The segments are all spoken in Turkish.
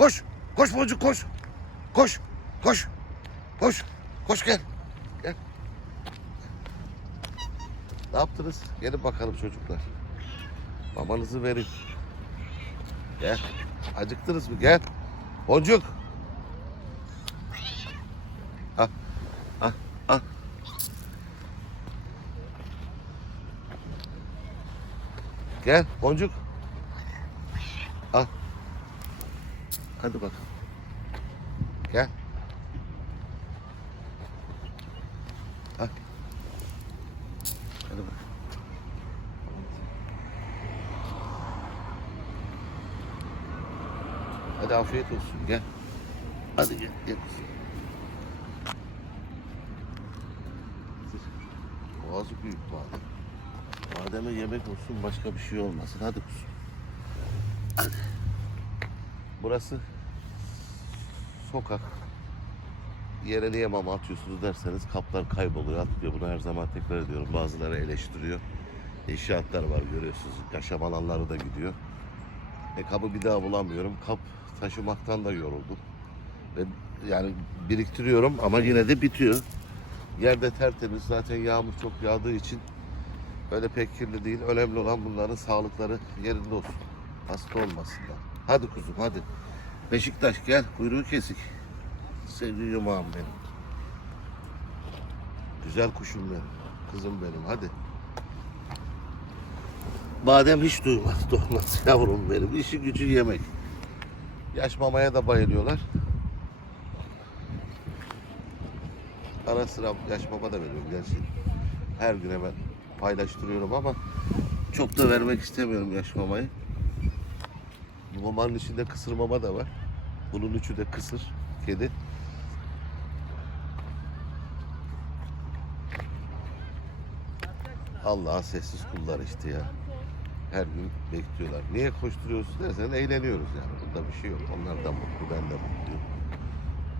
Koş. Koş boncuk koş. Koş. Koş. Koş. Koş gel. Gel. Ne yaptınız? Gelin bakalım çocuklar. Mamanızı verin. Gel. Acıktınız mı? Gel. Boncuk. Ah. Ah. Ah. Gel boncuk. Al. Hadi bakalım. Gel. Al. Hadi bak. Hadi afiyet olsun gel. Hadi gel gel. Boğazı büyük badem. Bademe yemek olsun başka bir şey olmasın. Hadi kuzum. Hadi. Burası sokak. Yere niye mama atıyorsunuz derseniz kaplar kayboluyor, atlıyor. Bunu her zaman tekrar ediyorum. Bazıları eleştiriyor. İnşaatlar var görüyorsunuz. Yaşam alanları da gidiyor. E kabı bir daha bulamıyorum. Kap taşımaktan da yoruldum. Ve yani biriktiriyorum ama yine de bitiyor. Yerde tertemiz. Zaten yağmur çok yağdığı için Öyle pek kirli değil. Önemli olan bunların sağlıkları yerinde olsun. Hasta olmasınlar. Hadi kuzum hadi. Beşiktaş gel. Kuyruğu kesik. Sevgili yumağım benim. Güzel kuşum benim. Kızım benim hadi. Badem hiç duymaz doymaz yavrum benim. İşi gücü yemek. Yaş mamaya da bayılıyorlar. Ara sıra yaş mama da veriyorum gerçi. Her gün hemen paylaştırıyorum ama çok da vermek istemiyorum yaş mamayı. Bu mamanın içinde kısır mama da var. Bunun üçü de kısır kedi. Allah'ın sessiz kulları işte ya. Her gün bekliyorlar. Niye koşturuyorsunuz dersen eğleniyoruz yani. Bunda bir şey yok. Onlar da mutlu, ben de mutluyum.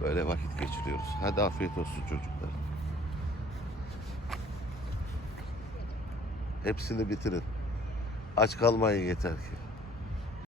Böyle vakit geçiriyoruz. Hadi afiyet olsun çocuklar. Hepsini bitirin. Aç kalmayın yeter ki.